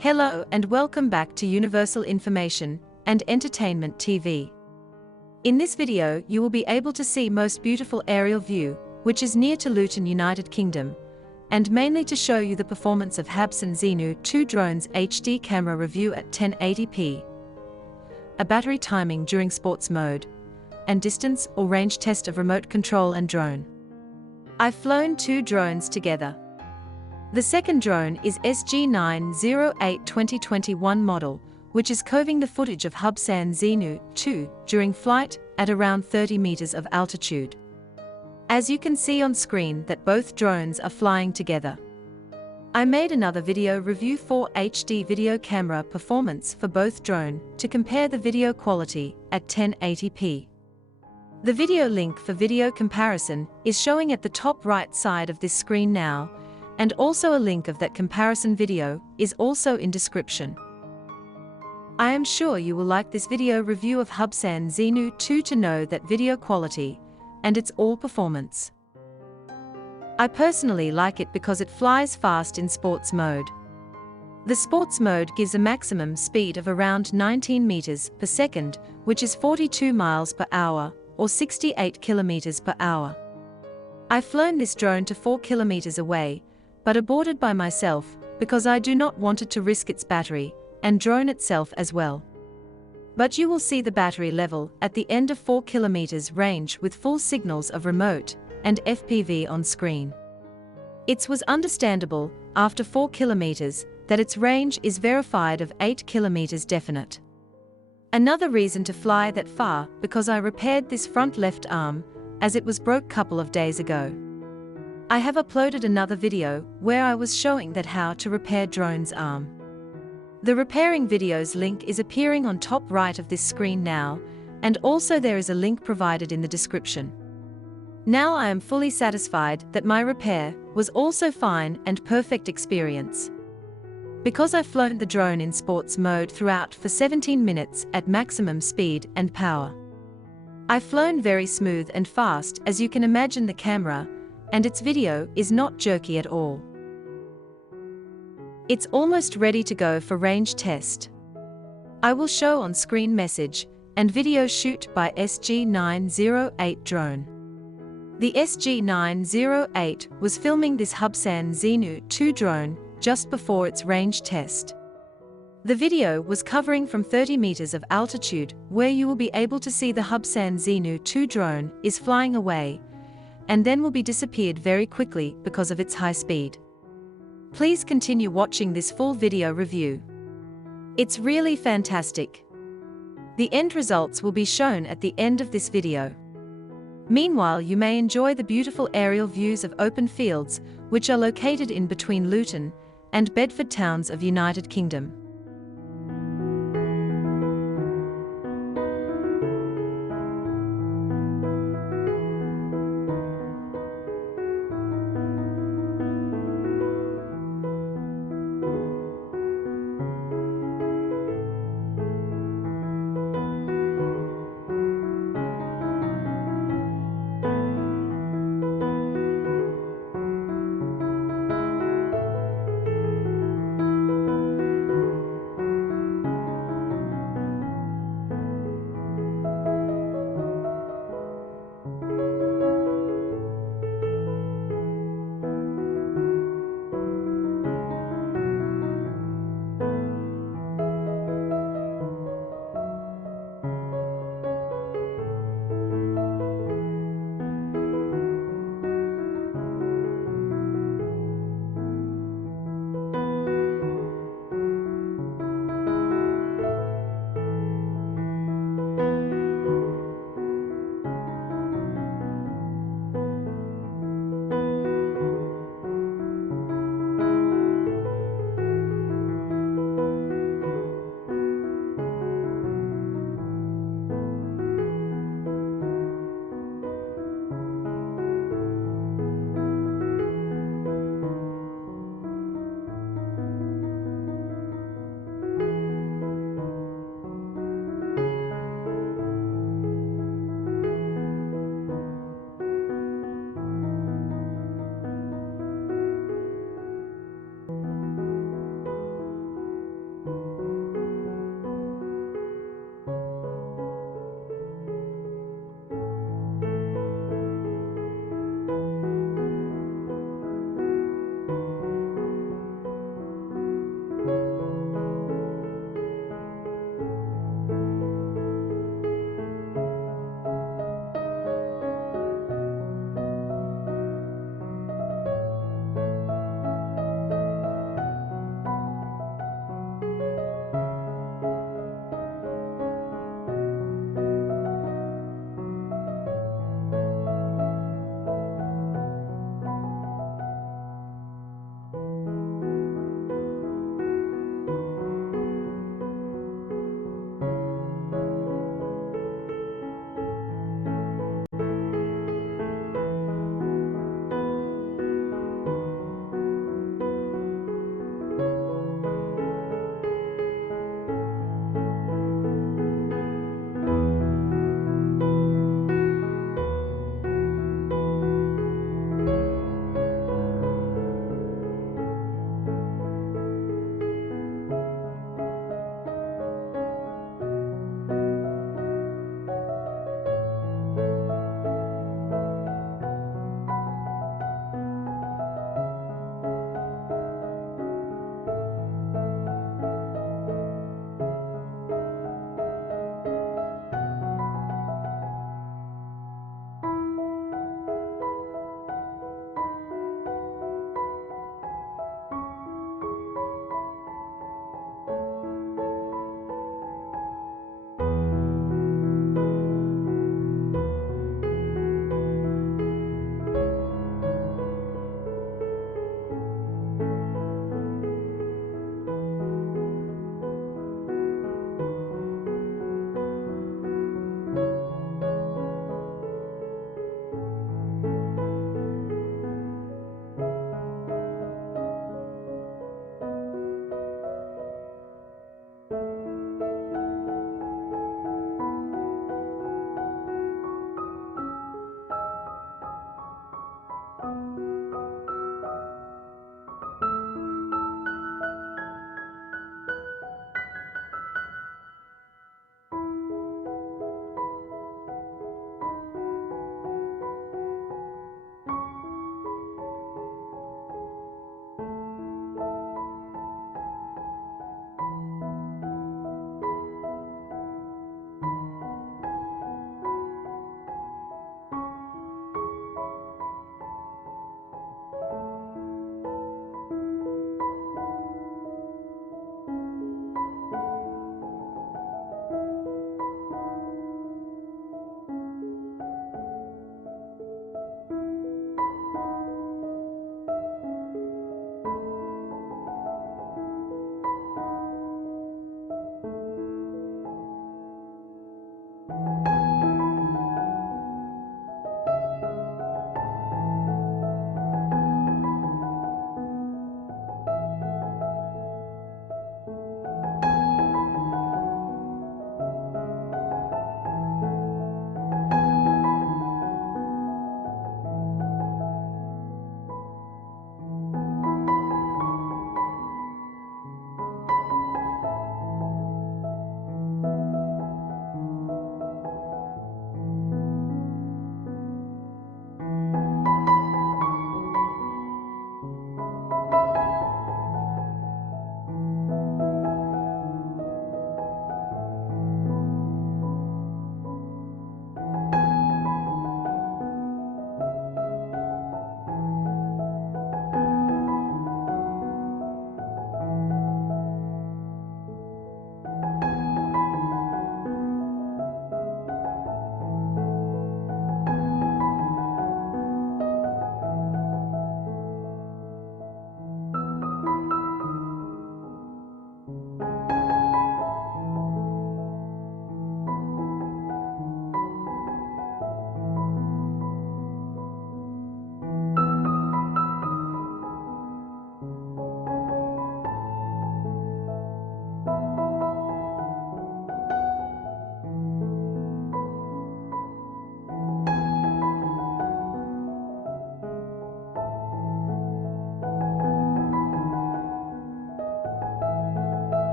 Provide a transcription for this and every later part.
Hello and welcome back to Universal Information and Entertainment TV. In this video you will be able to see most beautiful aerial view, which is near to Luton, United Kingdom, and mainly to show you the performance of Hubsan Zino 2 drones HD camera review at 1080p, a battery timing during sports mode, and distance or range test of remote control and drone. I've flown 2 drones together. The second drone is SG908 2021 model, which is coving the footage of Hubsan Zino 2 during flight at around 30 meters of altitude. As you can see on screen that both drones are flying together. I made another video review for HD video camera performance for both drone to compare the video quality at 1080p. The video link for video comparison is showing at the top right side of this screen now, and also a link of that comparison video is also in description. I am sure you will like this video review of Hubsan Zino 2 to know that video quality and its all performance. I personally like it because it flies fast in sports mode. The sports mode gives a maximum speed of around 19 meters per second, which is 42 miles per hour or 68 kilometers per hour. I've flown this drone to 4 kilometers away, but aborted by myself because I do not want it to risk its battery and drone itself as well. But you will see the battery level at the end of 4 kilometers range with full signals of remote and FPV on screen. It was understandable after 4 kilometers that its range is verified of 8 kilometers definite. Another reason to fly that far because I repaired this front left arm as it was broke couple of days ago. I have uploaded another video where I was showing that how to repair drone's arm. The repairing videos link is appearing on top right of this screen now, and also there is a link provided in the description. Now I am fully satisfied that my repair was also fine and perfect experience. Because I've flown the drone in sports mode throughout for 17 minutes at maximum speed and power. I've flown very smooth and fast, as you can imagine the camera, and its video is not jerky at all. It's almost ready to go for range test. I will show on screen message and video shoot by SG908 drone. The SG908 was filming this Hubsan Zino 2 drone just before its range test. The video was covering from 30 meters of altitude where you will be able to see the Hubsan Zino 2 drone is flying away, and then will be disappeared very quickly because of its high speed. Please continue watching this full video review. It's really fantastic. The end results will be shown at the end of this video. Meanwhile, you may enjoy the beautiful aerial views of open fields, which are located in between Luton and Bedford towns of United Kingdom.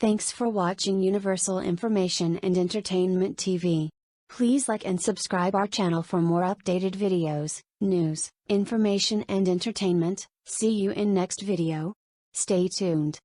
Thanks for watching Universal Information and Entertainment TV. Please like and subscribe our channel for more updated videos, news, information and entertainment. See you in next video. Stay tuned.